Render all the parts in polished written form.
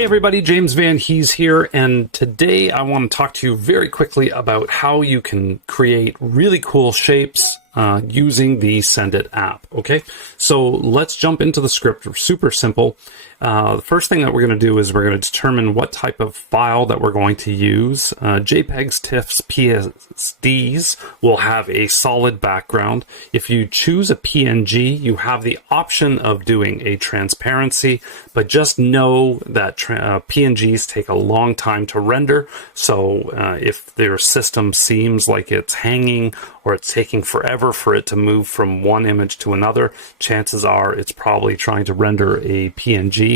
Hey everybody, James Van Hees here, and today I want to talk to you very quickly about how you can create really cool shapes using the Sendit app. Okay, so let's jump into the script. Super simple. The first thing that we're going to do is we're going to determine what type of file that we're going to use. JPEGs, TIFFs, PSDs will have a solid background. If you choose a PNG, you have the option of doing a transparency, but just know that PNGs take a long time to render. So if their system seems like it's hanging or it's taking forever for it to move from one image to another, chances are it's probably trying to render a PNG.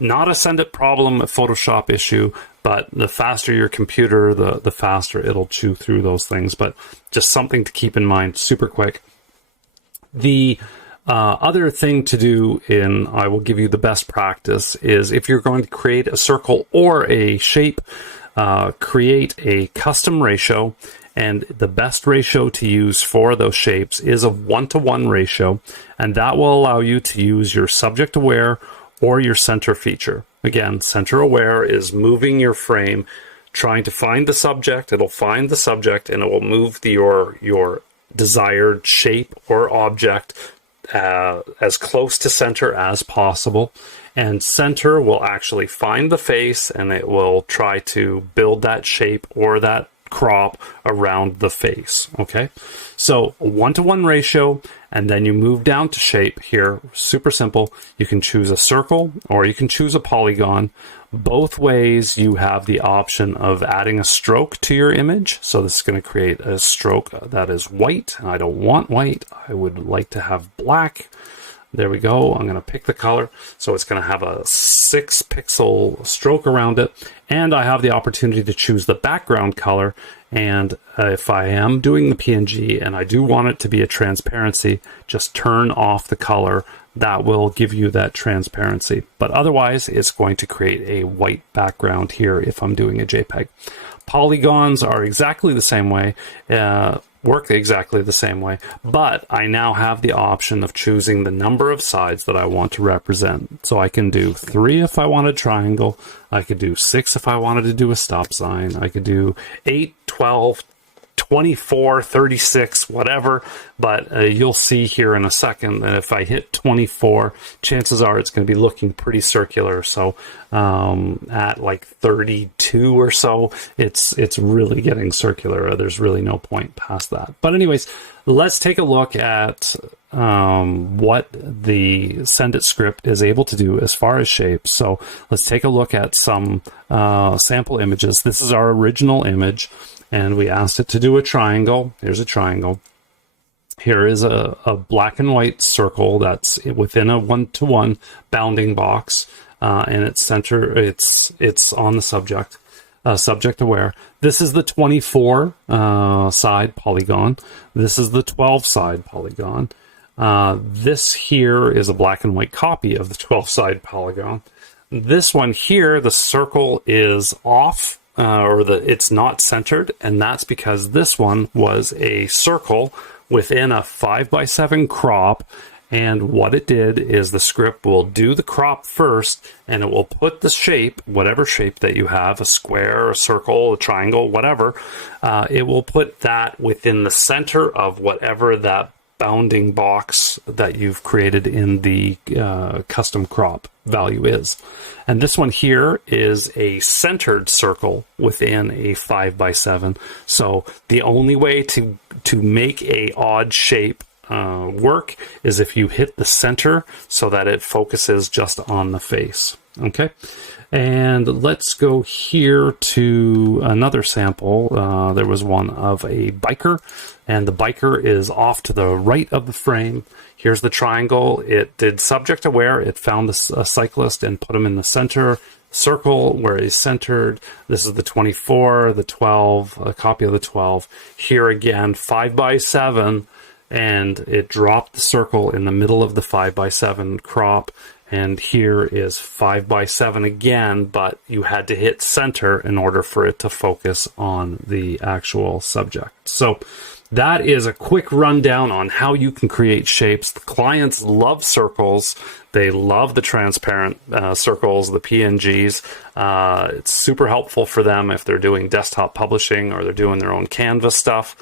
Not a Sendit problem, a Photoshop issue, but the faster your computer, the faster it'll chew through those things. But just something to keep in mind, super quick. The other thing to do, I will give you the best practice, is if you're going to create a circle or a shape, create a custom ratio. And the best ratio to use for those shapes is a 1-to-1 ratio, and that will allow you to use your subject aware or your center feature. Again, center aware is moving your frame, trying to find the subject. It'll find the subject and it will move your desired shape or object as close to center as possible. And center will actually find the face and it will try to build that shape or that crop around the face. Okay, so a 1-to-1 ratio, and then you move down to shape here. Super simple. You can choose a circle or you can choose a polygon. Both ways you have the option of adding a stroke to your image. So this is going to create a stroke that is white. I don't want white. I would like to have black. There we go. I'm going to pick the color. So it's going to have a 6-pixel stroke around it. And I have the opportunity to choose the background color. And if I am doing the PNG and I do want it to be a transparency, just turn off the color. That will give you that transparency. But otherwise, it's going to create a white background here if I'm doing a JPEG. Polygons are exactly the same way. Work exactly the same way, but I now have the option of choosing the number of sides that I want to represent. So I can do 3 if I want a triangle, I could do 6 if I wanted to do a stop sign, I could do 8, 12, 24, 36, whatever, but you'll see here in a second that if I hit 24, chances are it's going to be looking pretty circular. So at like 32 or so, it's really getting circular. There's really no point past that. But anyways, let's take a look at what the Sendit script is able to do as far as shapes. So let's take a look at some sample images. This is our original image. And we asked it to do a triangle. Here's a triangle. Here is a black and white circle that's within a 1-to-1 bounding box, and it's on the subject, subject aware. This is the 24 side polygon. This is the 12 side polygon. This here is a black and white copy of the 12 side polygon. This one here, the circle is off. It's not centered, and that's because this one was a circle within a 5x7 crop, and what it did is the script will do the crop first, and it will put the shape, whatever shape that you have, a square, a circle, a triangle, whatever, it will put that within the center of whatever that bounding box that you've created in the custom crop value is. And this one here is a centered circle within a 5x7. So the only way to make a odd shape work is if you hit the center so that it focuses just on the face. Okay, and let's go here to another sample. There was one of a biker, and the biker is off to the right of the frame. Here's the triangle. It did subject aware. It found a cyclist and put him in the center circle where he's centered. This is the 24, the 12, a copy of the 12. Here again, 5x7, and it dropped the circle in the middle of the 5x7 crop, And here is 5 by 7 again, but you had to hit center in order for it to focus on the actual subject. So that is a quick rundown on how you can create shapes. The clients love circles. They love the transparent circles, the PNGs. It's super helpful for them if they're doing desktop publishing or they're doing their own Canvas stuff.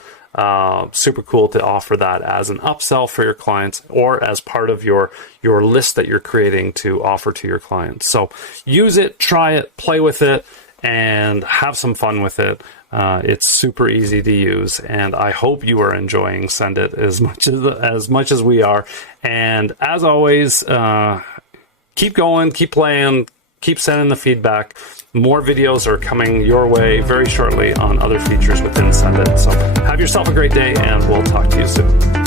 Super cool to offer that as an upsell for your clients or as part of your list that you're creating to offer to your clients. So use it, try it, play with it, and have some fun with it. It's super easy to use, and I hope you are enjoying Sendit as much as we are. And as always, keep going, keep playing, keep sending the feedback. More videos are coming your way very shortly on other features within Sendit. So have yourself a great day, and we'll talk to you soon.